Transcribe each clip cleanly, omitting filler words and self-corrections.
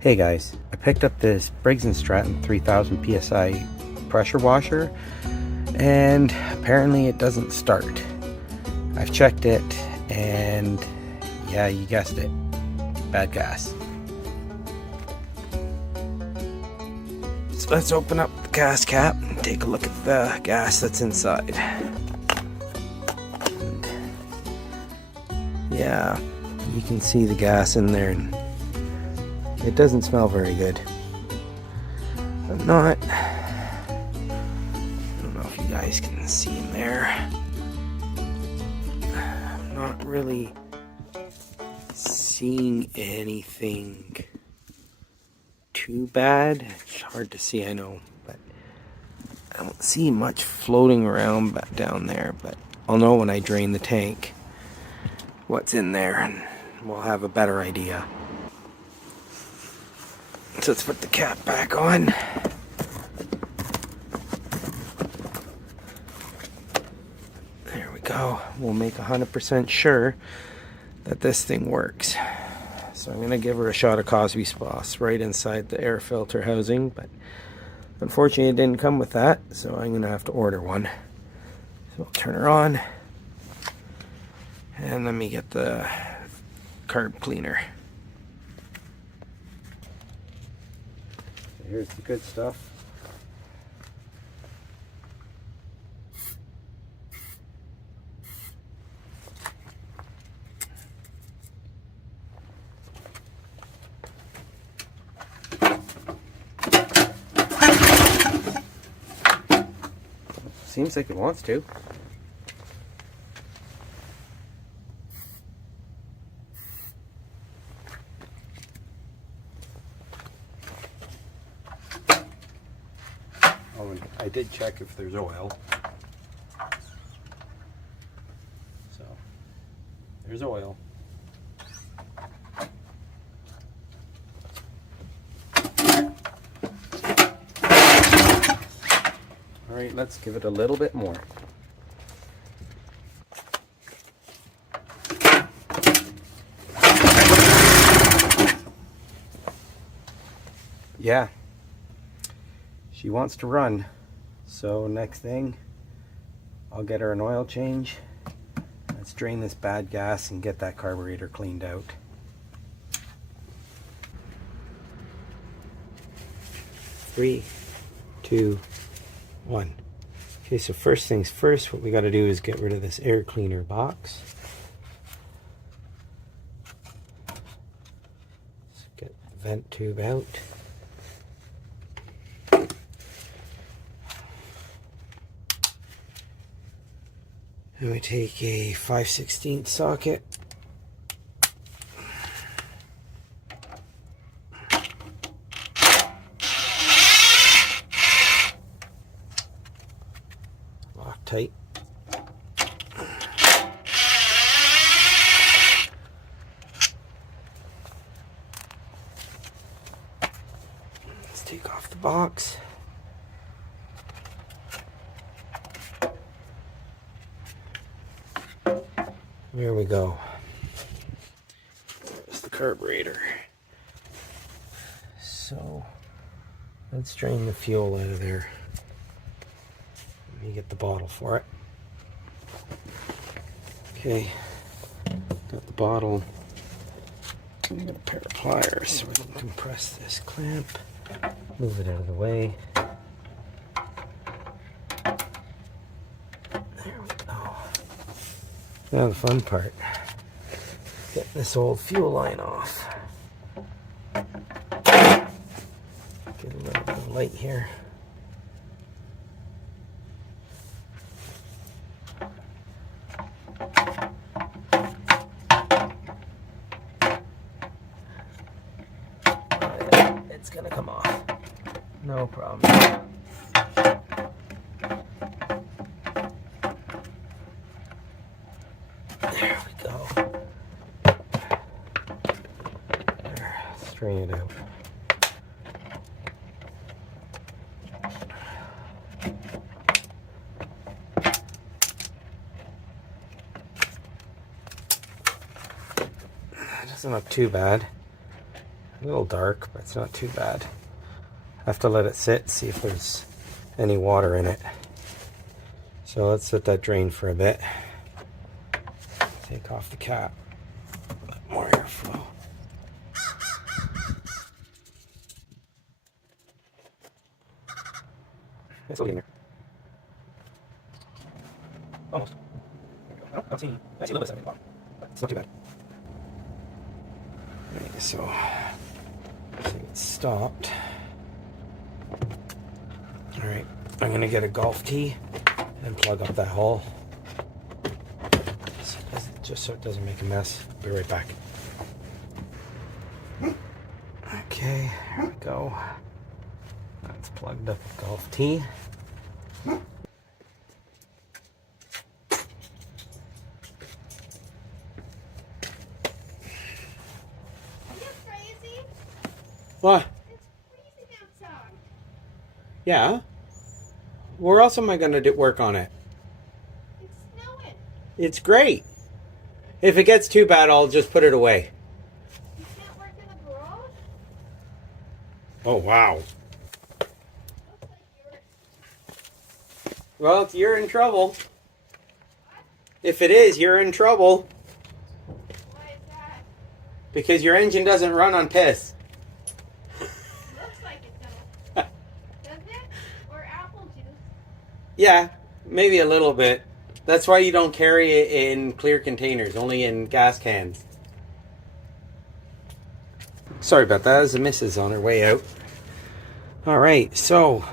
Hey guys, I picked up this Briggs & Stratton 3000 PSI pressure washer and apparently it doesn't start. I've checked it and yeah, you guessed it, bad gas. So let's open up the gas cap and take a look at the gas that's inside. And yeah, you can see the gas in there and it doesn't smell very good. I don't know if you guys can see in there. I'm not really seeing anything too bad. It's hard to see, I know, but I don't see much floating around back down there, but I'll know when I drain the tank what's in there and we'll have a better idea. So let's put the cap back on. There we go. We'll make 100% sure that this thing works. So I'm going to give her a shot of Cosby Sauce right inside the air filter housing, but unfortunately it didn't come with that, so I'm going to have to order one. So I'll turn her on and let me get the carb cleaner. Here's the good stuff. Seems like it wants to. I did check if there's oil. So, there's oil. Alright, let's give it a little bit more. Yeah, she wants to run. So next thing, I'll get her an oil change. Let's drain this bad gas and get that carburetor cleaned out. Three, two, one. Okay, so first things first, what we got to do is get rid of this air cleaner box. Let's get the vent tube out. And we take a 5/16 socket. Lock tight. Let's take off the box. There we go. There's the carburetor. So let's drain the fuel out of there. Let me get the bottle for it. Okay, got the bottle. I got a pair of pliers so we can compress this clamp. Move it out of the way. Now the fun part, get this old fuel line off. Get a little bit of light here. It's gonna come off, no problem. There we go. There, strain it out. That doesn't look too bad. A little dark, but it's not too bad. I have to let it sit, see if there's any water in it. So let's let that drain for a bit. Take off the cap. Let more airflow. It's still in there. Almost. I see a little bit of something, but it's not too bad. Okay, so it's stopped. All right, I'm gonna get a golf tee and plug up that hole, just so it doesn't make a mess. Be right back. Okay, here we go. That's plugged up a golf tee. What? It's freezing outside. Yeah. Where else am I going to work on it? It's snowing. It's great. If it gets too bad, I'll just put it away. You can't work in the garage? Oh, wow. Looks like you're... Well, you're in trouble. What? If it is, you're in trouble. Why is that? Because your engine doesn't run on piss. Looks like it does. Does it? Or apple juice? Yeah, maybe a little bit. That's why you don't carry it in clear containers, only in gas cans. Sorry about that. There's a missus on her way out. All right, so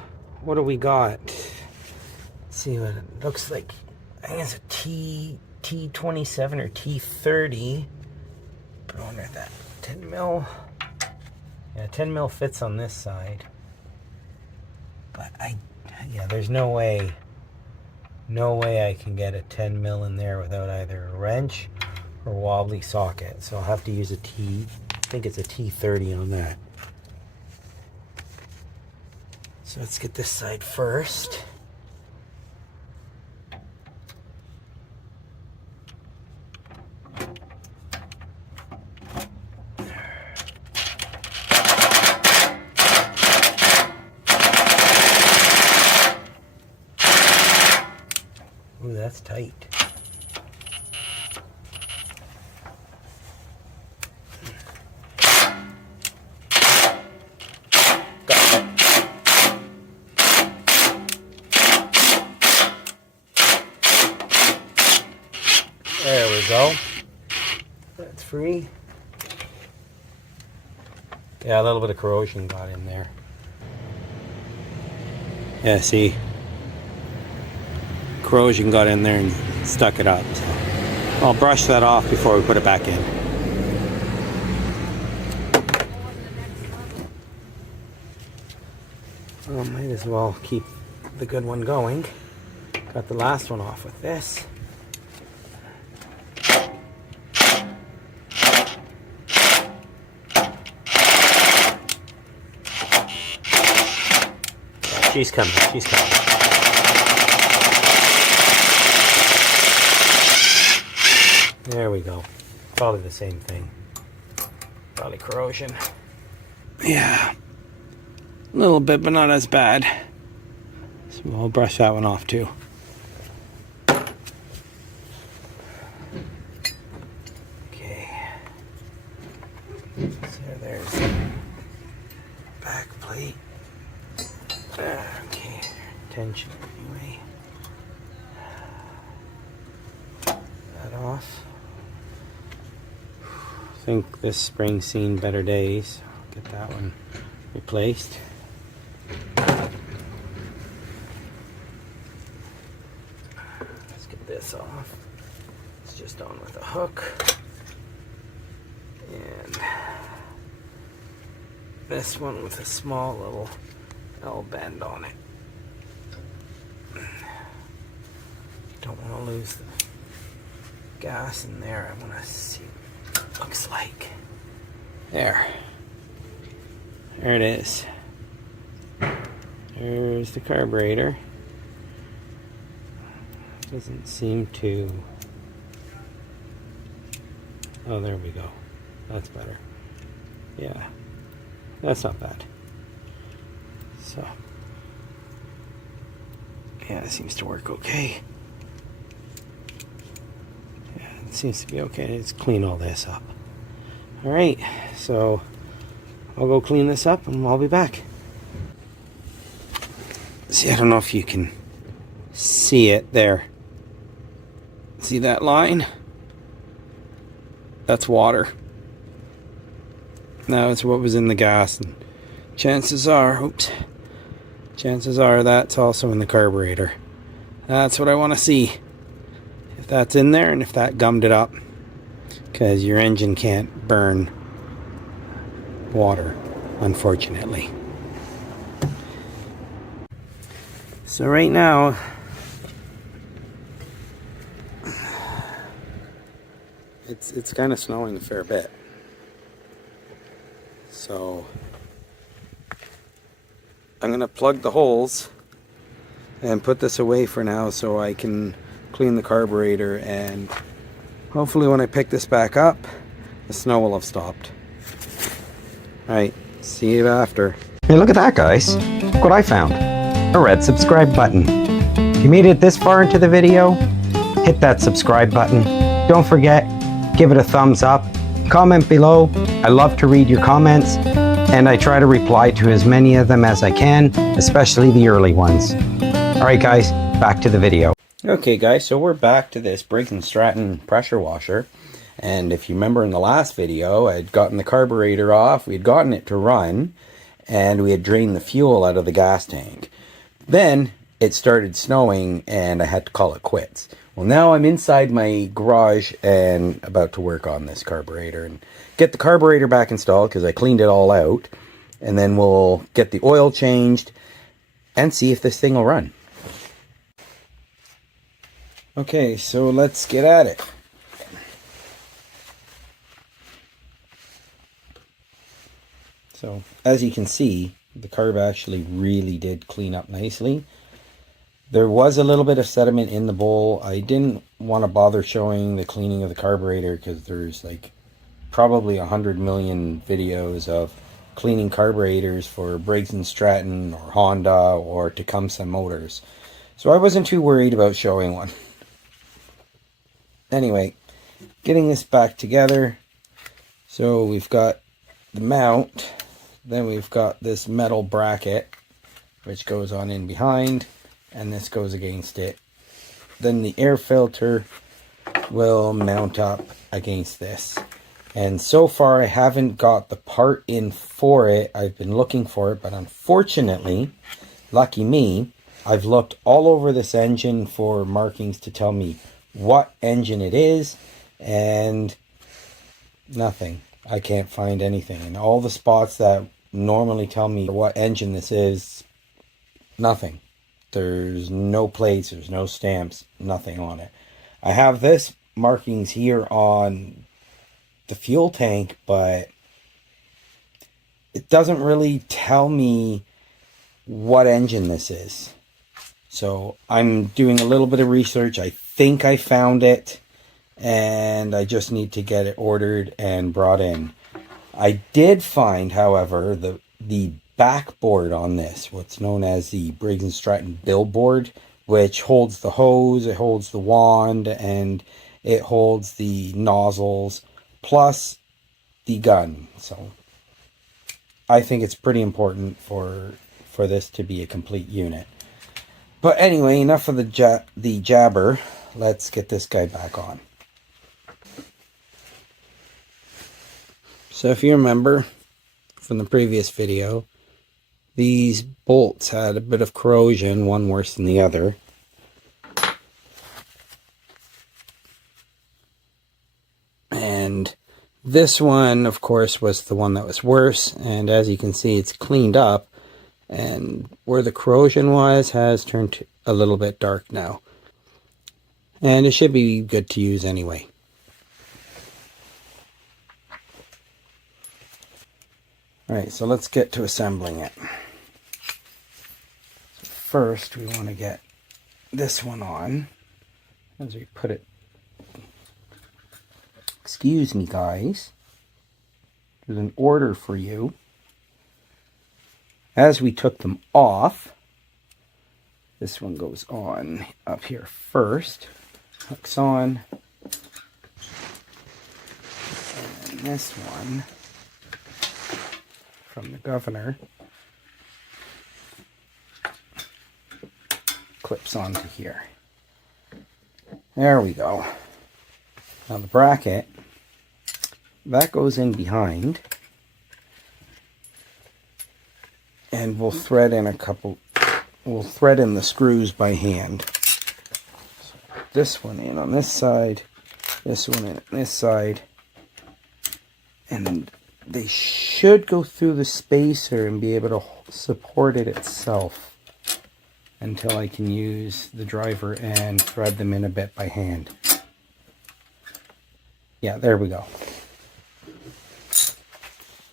what do we got? Let's see what it looks like. I think it's a T27 or T30. But I wonder if that 10 mil. Yeah, 10 mil fits on this side. But there's no way I can get a 10 mil in there without either a wrench or wobbly socket. So I'll have to use a I think it's a T30 on that. So let's get this side first. Ooh, that's tight. There we go. That's free. Yeah, a little bit of corrosion got in there. Yeah, see? Corrosion got in there and stuck it up. So I'll brush that off before we put it back in. Well, might as well keep the good one going. Got the last one off with this. She's coming, she's coming. There we go. Probably the same thing. Probably corrosion. Yeah. A little bit, but not as bad. So we'll brush that one off too. Okay. So there's the back plate. Okay. Tension anyway. That off. I think this spring's seen better days. I'll get that one replaced. Let's get this off. It's just on with a hook. And this one with a small little L bend on it. Don't want to lose the gas in there. I want to see what it looks like. There it is. There's the carburetor. Doesn't seem to... Oh, there we go. That's better. Yeah. That's not bad. So, yeah, it seems to work okay. Yeah, it seems to be okay. Let's clean all this up. Alright, so I'll go clean this up and I'll be back. See, I don't know if you can see it there. See that line? That's water. That was what was in the gas. And chances are that's also in the carburetor. That's what I want to see. If that's in there and if that gummed it up. Because your engine can't burn water, unfortunately. So right now, it's kind of snowing a fair bit. So I'm going to plug the holes and put this away for now so I can clean the carburetor, and hopefully when I pick this back up, the snow will have stopped. Alright, see you after. Hey, look at that, guys. Look what I found. A red subscribe button. If you made it this far into the video, hit that subscribe button. Don't forget, give it a thumbs up. Comment below. I love to read your comments, and I try to reply to as many of them as I can, especially the early ones. Alright guys, back to the video. Okay guys, so we're back to this Briggs & Stratton pressure washer. And if you remember in the last video, I had gotten the carburetor off, we had gotten it to run, and we had drained the fuel out of the gas tank. Then it started snowing and I had to call it quits. Well, now I'm inside my garage and about to work on this carburetor and get the carburetor back installed because I cleaned it all out. And then we'll get the oil changed and see if this thing will run. Okay, so let's get at it. So, as you can see, the carb actually really did clean up nicely. There was a little bit of sediment in the bowl. I didn't want to bother showing the cleaning of the carburetor because there's like probably 100 million videos of cleaning carburetors for Briggs & Stratton or Honda or Tecumseh motors. So I wasn't too worried about showing one. Anyway, getting this back together. So we've got the mount. Then we've got this metal bracket which goes on in behind, and this goes against it. Then the air filter will mount up against this. And so far I haven't got the part in for it. I've been looking for it, but unfortunately, lucky me, I've looked all over this engine for markings to tell me what engine it is, and nothing. I can't find anything. And all the spots that normally tell me what engine this is, nothing. There's no plates, there's no stamps, nothing on it. I have this markings here on the fuel tank, but it doesn't really tell me what engine this is. So I'm doing a little bit of research. I think I found it, and I just need to get it ordered and brought in. I did find, however, the backboard on this, what's known as the Briggs & Stratton billboard, which holds the hose, it holds the wand, and it holds the nozzles, plus the gun. So I think it's pretty important for this to be a complete unit. But anyway, enough of the jabber. Let's get this guy back on. So if you remember from the previous video, these bolts had a bit of corrosion, one worse than the other. And this one, of course, was the one that was worse. And as you can see, it's cleaned up. And where the corrosion was has turned a little bit dark now. And it should be good to use anyway. Alright, so let's get to assembling it. First, we want to get this one on as we put it. Excuse me, guys. There's an order for you. as we took them off, this one goes on up here first, hooks on, and this one from the governor clips onto here. There we go. Now the bracket, that goes in behind, and we'll thread in the screws by hand. So put this one in on this side, this one in on this side, and they should go through the spacer and be able to support it itself until I can use the driver and thread them in a bit by hand. Yeah, there we go.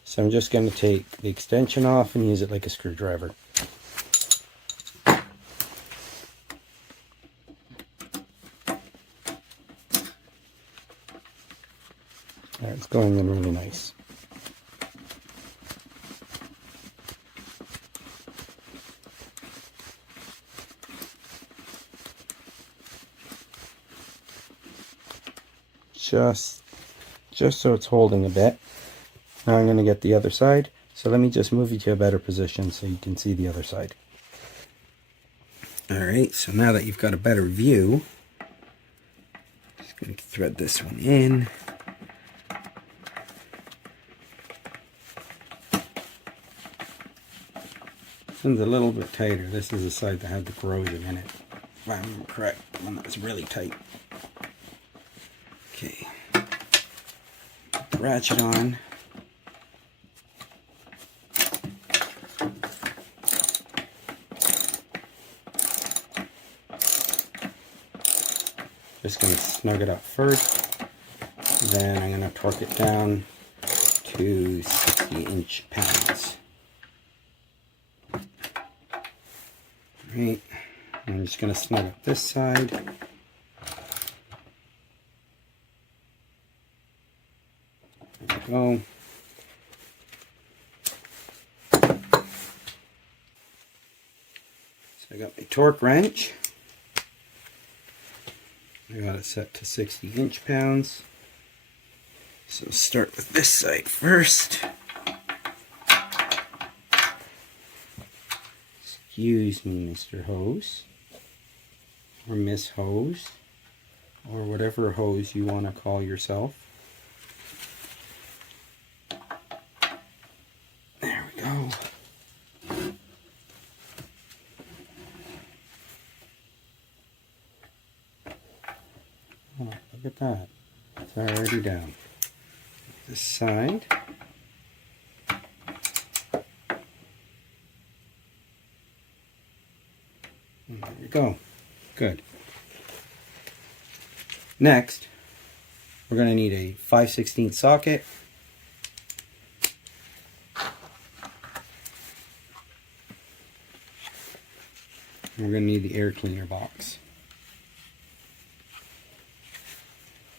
So I'm just going to take the extension off and use it like a screwdriver. There, it's going in really nice. Just so it's holding a bit. Now I'm going to get the other side. So let me just move you to a better position so you can see the other side. Alright, so now that you've got a better view, just going to thread this one in. This one's a little bit tighter. This is the side that had the corrosion in it. If I remember correct, the one that was really tight. Okay. Put the ratchet on. Just going to snug it up first, then I'm going to torque it down to 60 inch-pounds. Alright, I'm just going to snug up this side. There we go. So I got my torque wrench. I got it set to 60 inch-pounds. So start with this side first. Excuse me, Mr. Hose, or Miss Hose, or whatever hose you want to call yourself. There we go. Oh, look at that. It's already down. This side. And there we go. Good. Next, we're going to need a 5/16 socket. We're going to need the air cleaner box.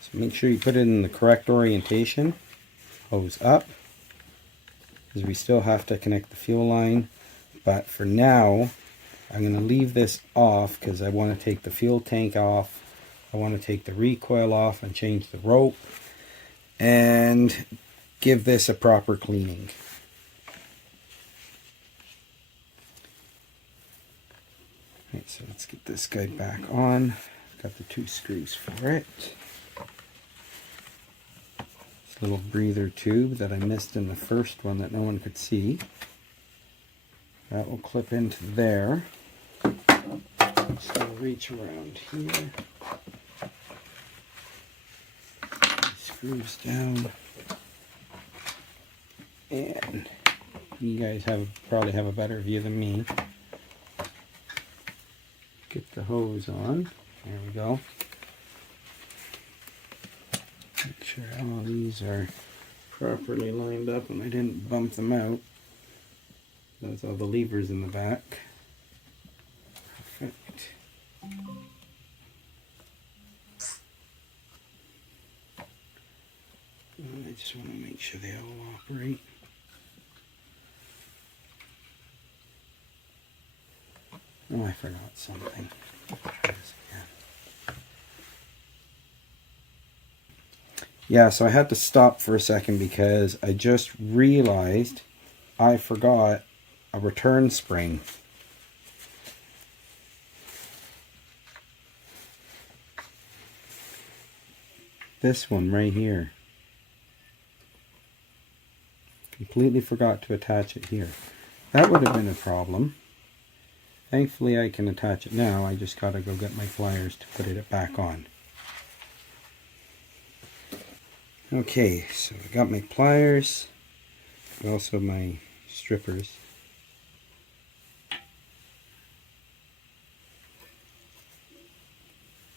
So make sure you put it in the correct orientation. Hose up, because we still have to connect the fuel line. But for now, I'm going to leave this off because I want to take the fuel tank off. I want to take the recoil off and change the rope and give this a proper cleaning. Right, so let's get this guy back on. Got the 2 screws for it. This little breather tube that I missed in the first one that no one could see. That will clip into there. Just going to reach around here. Screws down. And you guys probably have a better view than me. Get the hose on. There we go. Make sure all these are properly lined up and I didn't bump them out. That's all the levers in the back. Perfect. I just want to make sure they all operate. Oh, I forgot something. Yeah, so I had to stop for a second because I just realized I forgot a return spring. This one right here. Completely forgot to attach it here. That would have been a problem. Thankfully I can attach it now. I just gotta go get my pliers to put it back on. Okay, so I got my pliers, and also my strippers.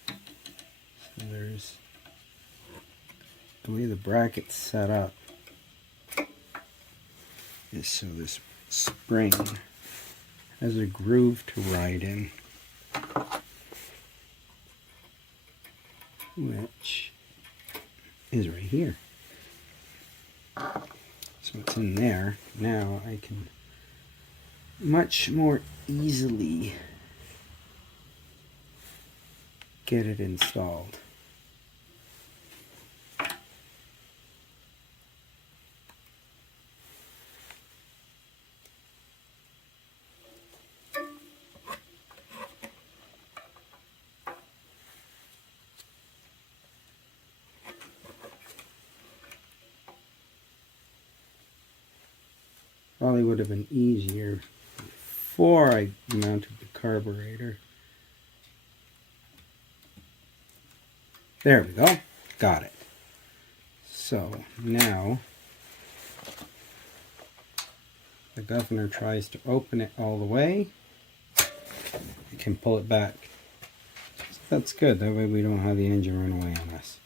So there's the way the bracket's set up is so this spring has a groove to ride in, which is right here. So it's in there. Now I can much more easily get it installed. Probably would have been easier before I mounted the carburetor. There we go. Got it. So now the governor tries to open it all the way. I can pull it back. So that's good. That way we don't have the engine run away on us.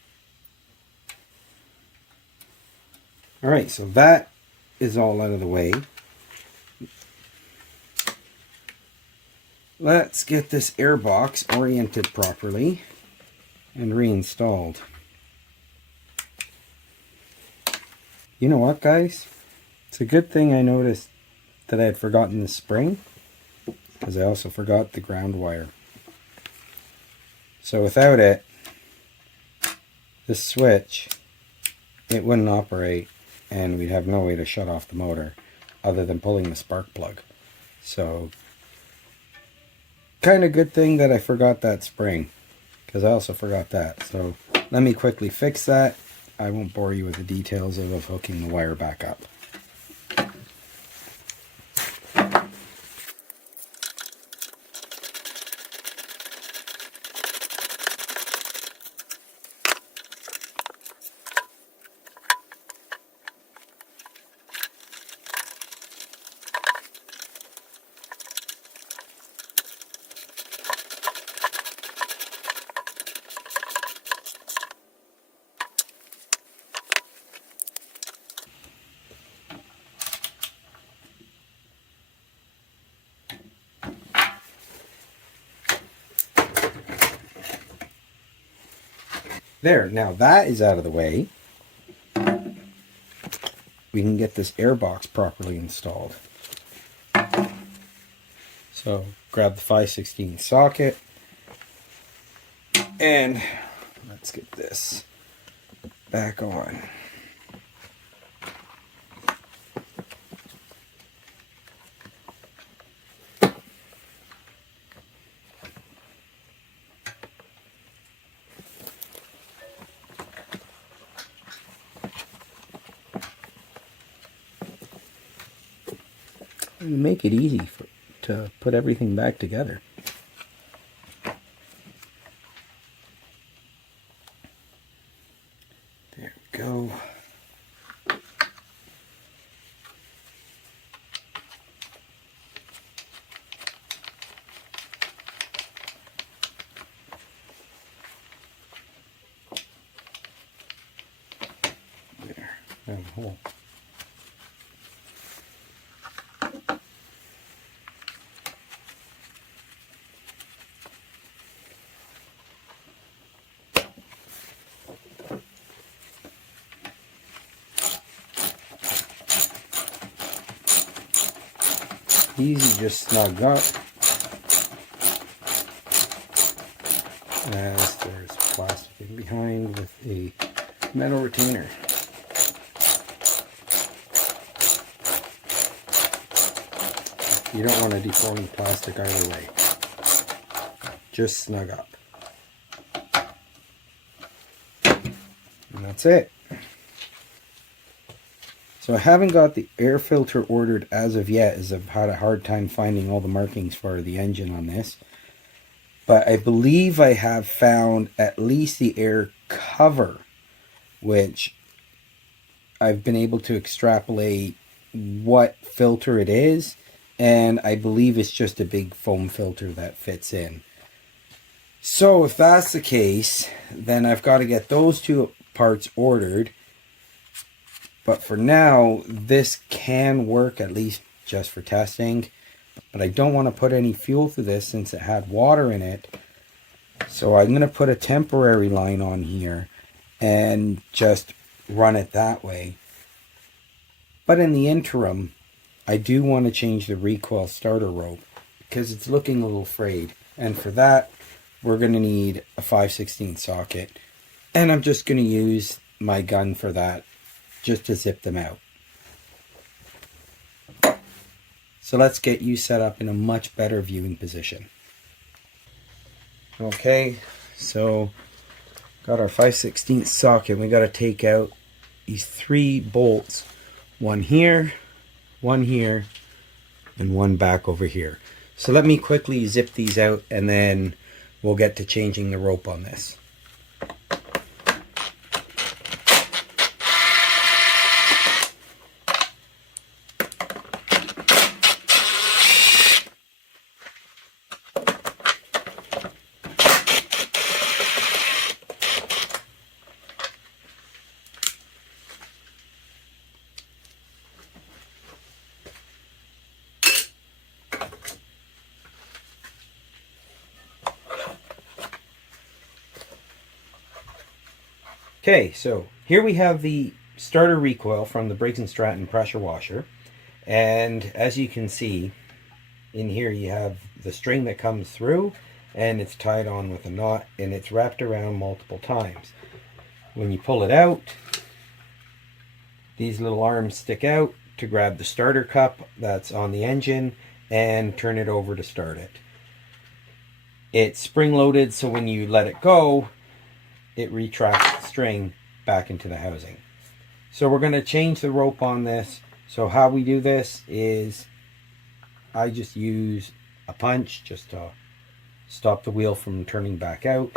Alright, so that is all out of the way. Let's get this air box oriented properly and reinstalled. You know what, guys? It's a good thing I noticed that I had forgotten the spring, because I also forgot the ground wire. So without it, this switch, it wouldn't operate, and we'd have no way to shut off the motor other than pulling the spark plug. So kind of good thing that I forgot that spring, because I also forgot that. So let me quickly fix that. I won't bore you with the details of hooking the wire back up. There, now that is out of the way. We can get this air box properly installed. So grab the 5/16 socket and let's get this back on. And make it easy to put everything back together. There we go. There, that hole. Easy, just snug up. as there's plastic in behind with a metal retainer. You don't want to deform the plastic either way. Just snug up. And that's it. So I haven't got the air filter ordered as of yet, as I've had a hard time finding all the markings for the engine on this. But I believe I have found at least the air cover, which I've been able to extrapolate what filter it is. And I believe it's just a big foam filter that fits in. So if that's the case, then I've got to get those two parts ordered. But for now, this can work, at least just for testing. But I don't want to put any fuel through this since it had water in it. So I'm going to put a temporary line on here and just run it that way. But in the interim, I do want to change the recoil starter rope because it's looking a little frayed. And for that, we're going to need a 5/16 socket. And I'm just going to use my gun for that, just to zip them out. So let's get you set up in a much better viewing position. Okay, so got our 5/16 socket. We got to take out these 3 bolts. One here, and one back over here. So let me quickly zip these out and then we'll get to changing the rope on this. Okay, so here we have the starter recoil from the Briggs & Stratton pressure washer. And as you can see, in here you have the string that comes through and it's tied on with a knot and it's wrapped around multiple times. When you pull it out, these little arms stick out to grab the starter cup that's on the engine and turn it over to start it. It's spring loaded, so when you let it go, it retracts the string back into the housing. So we're going to change the rope on this. So how we do this is I just use a punch just to stop the wheel from turning back out.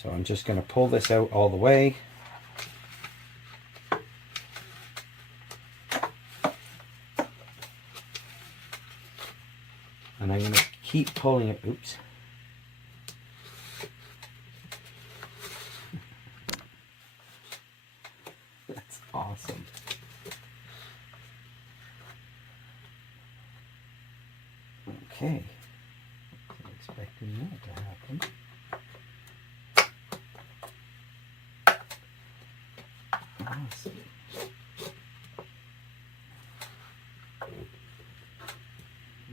So I'm just going to pull this out all the way. And I'm going to keep pulling it. Oops. That's awesome. Okay. I'm expecting that to happen. Awesome.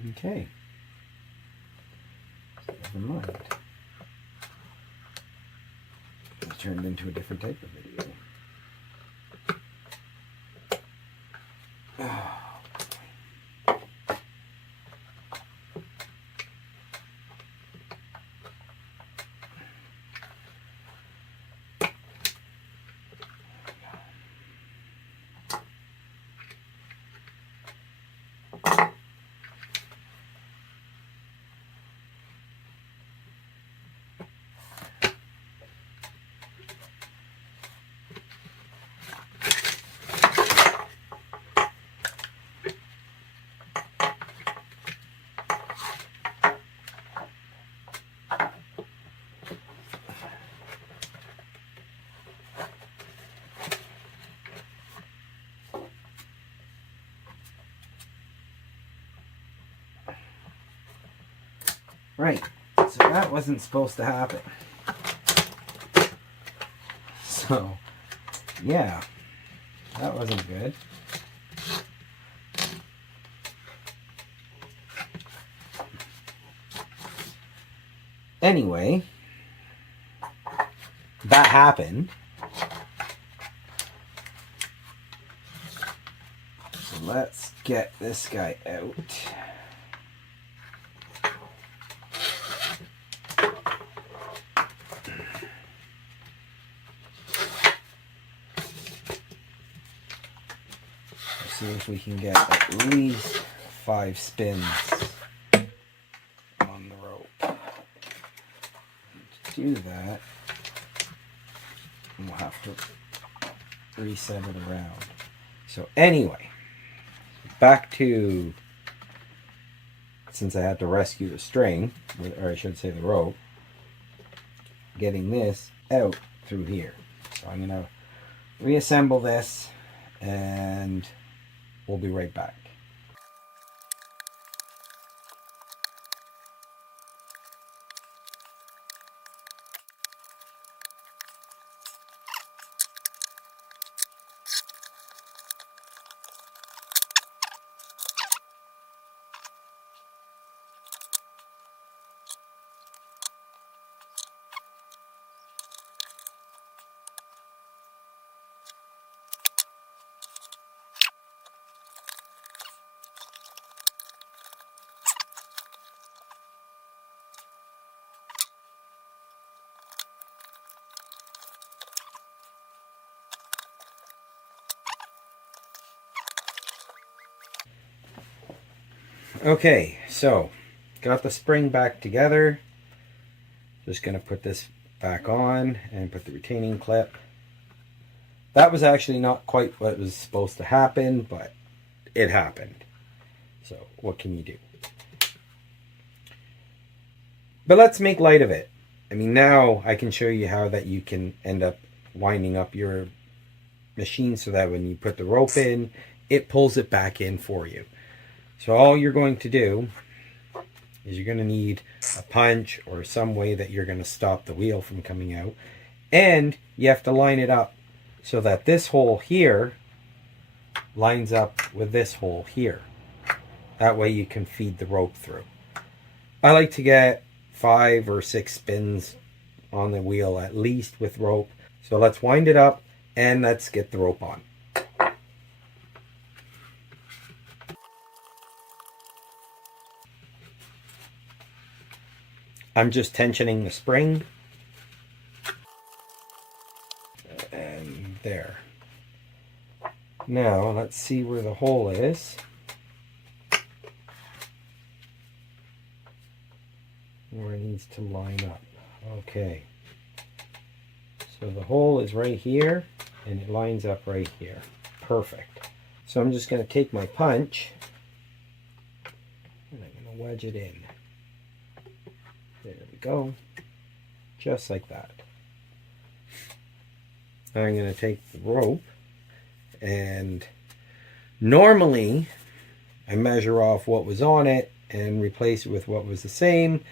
Okay. So never mind. It turned into a different type of video. Right, so that wasn't supposed to happen. So, yeah, that wasn't good. Anyway, that happened. So let's get this guy out. See if we can get at least 5 spins on the rope. To do that, we'll have to reset it around. So anyway, back to, since I had to rescue the string, or I should say the rope, getting this out through here. So I'm going to reassemble this and we'll be right back. Okay, so got the spring back together. Just going to put this back on and put the retaining clip. That was actually not quite what was supposed to happen, but it happened. So what can you do? But let's make light of it. I mean, now I can show you how that you can end up winding up your machine so that when you put the rope in, it pulls it back in for you. So all you're going to do is you're going to need a punch or some way that you're going to stop the wheel from coming out. And you have to line it up so that this hole here lines up with this hole here. That way you can feed the rope through. I like to get 5 or 6 spins on the wheel at least with rope. So let's wind it up and let's get the rope on. I'm just tensioning the spring. And there. Now let's see where the hole is. Where it needs to line up. Okay. So the hole is right here and it lines up right here. Perfect. So I'm just going to take my punch and I'm going to wedge it in. There we go. Just like that. Now I'm going to take the rope and normally I measure off what was on it and replace it with what was the same,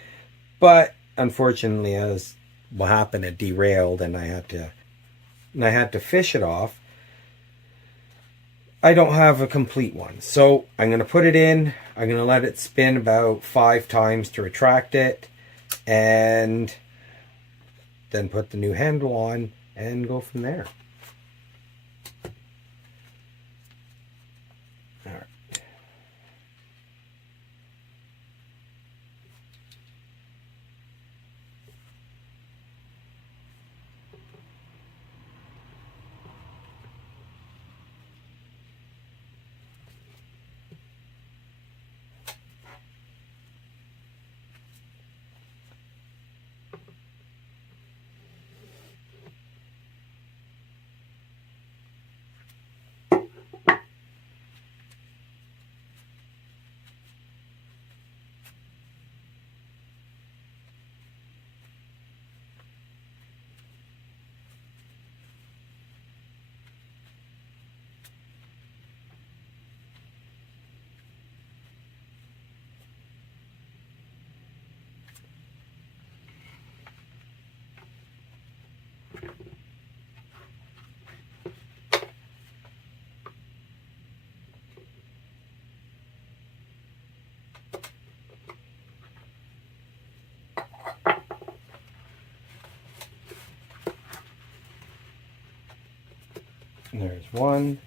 but unfortunately, as what happened, it derailed and I had to fish it off. I don't have a complete one, so I'm going to put it in. I'm going to let it spin about 5 times to retract it and then put the new handle on and go from there. All right. There's 1.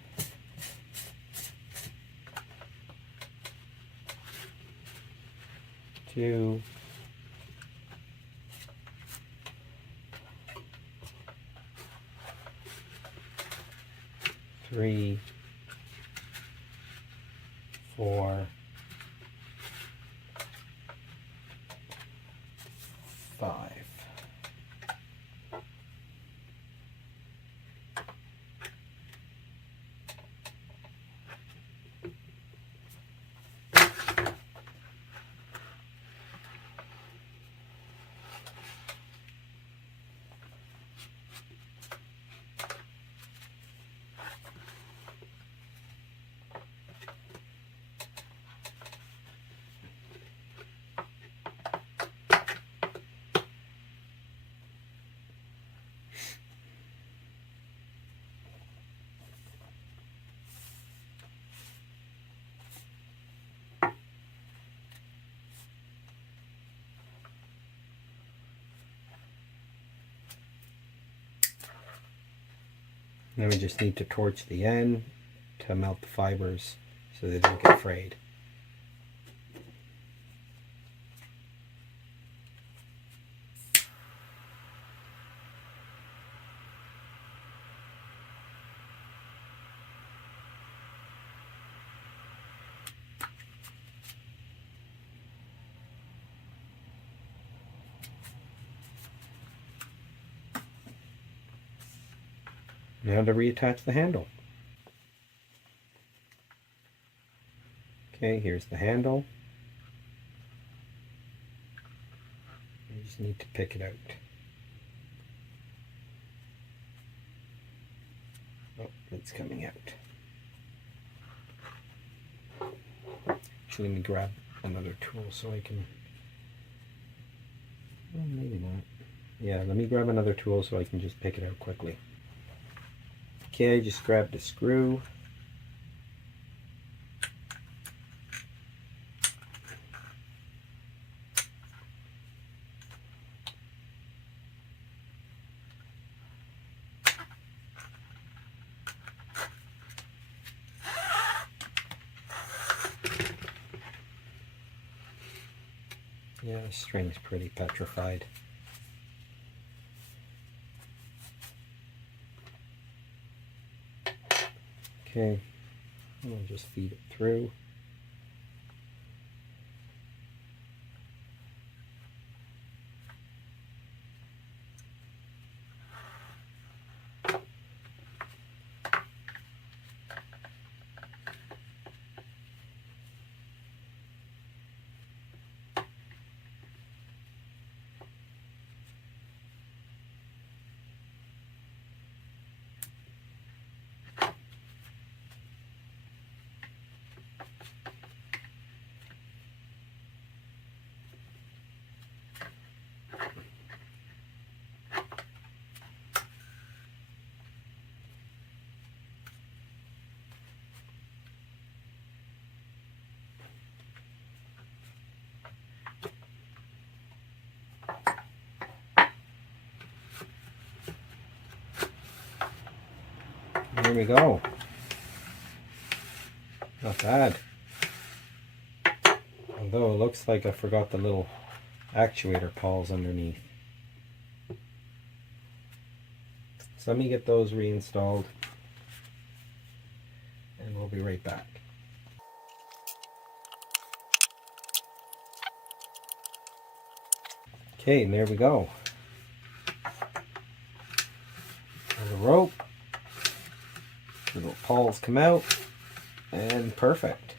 2. 3. 4. 5. Now we just need to torch the end to melt the fibers so they don't get frayed. Now to reattach the handle. Okay, here's the handle. You just need to pick it out. Oh, it's coming out. Actually, let me grab another tool so I can... Well, maybe not. Yeah, let me grab another tool so I can just pick it out quickly. Okay, just grab the screw. Yeah, the string's pretty petrified. Okay, I'll just feed it through. There we go. Not bad. Although it looks like I forgot the little actuator pawls underneath. So let me get those reinstalled and we'll be right back. Okay, and there we go. And the rope. The little pawls come out, and perfect.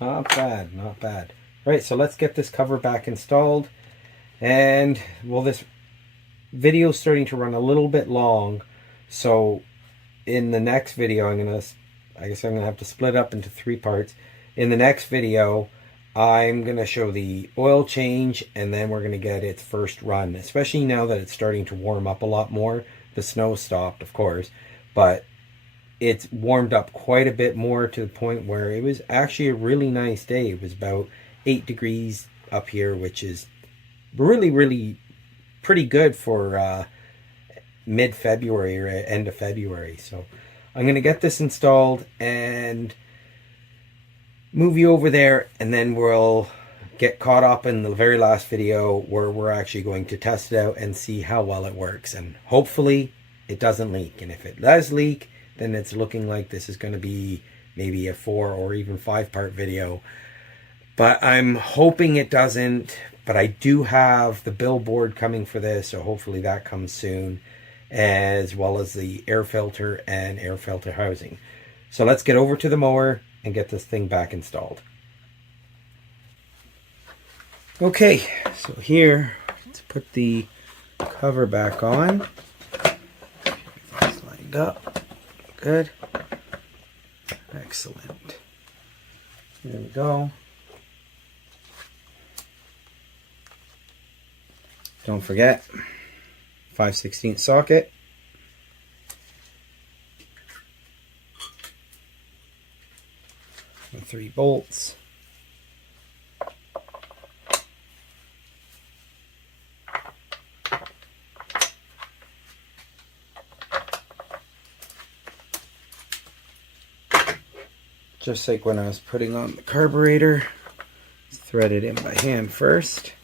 Not bad, not bad. All right, so let's get this cover back installed. And, well, this video is starting to run a little bit long, so in the next video, I guess I'm gonna have to split up into 3 parts. In the next video, I'm gonna show the oil change, and then we're gonna get its first run, especially now that it's starting to warm up a lot more. The snow stopped, of course, but it's warmed up quite a bit more to the point where it was actually a really nice day. It was about 8 degrees up here, which is really, really pretty good for mid-February or end of February. So I'm going to get this installed and move you over there, and then we'll get caught up in the very last video where we're actually going to test it out and see how well it works, and hopefully it doesn't leak. And if it does leak, then it's looking like this is going to be maybe a 4 or even 5-part video, but I'm hoping it doesn't. But I do have the billboard coming for this, so hopefully that comes soon, as well as the air filter and air filter housing. So let's get over to the mower and get this thing back installed. Okay, so here, let's put the cover back on. It's lined up. Good. Excellent. There we go. Don't forget, 5/16 socket. The 3 bolts. Just like when I was putting on the carburetor, thread it in by hand first.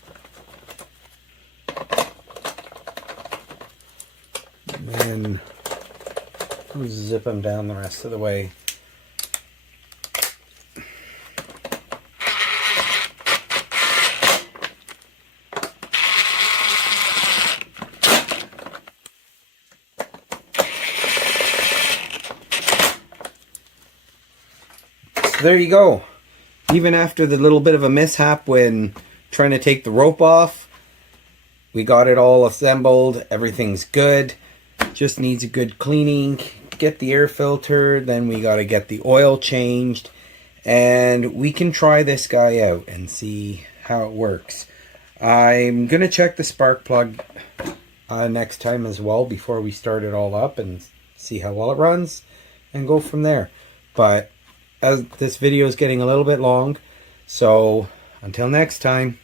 And then I'll zip them down the rest of the way. There you go. Even after the little bit of a mishap when trying to take the rope off, we got it all assembled. Everything's good. Just needs a good cleaning. Get the air filter, then we got to get the oil changed, and we can try this guy out and see how it works. I'm going to check the spark plug next time as well before we start it all up and see how well it runs and go from there. But as this video is getting a little bit long, so until next time.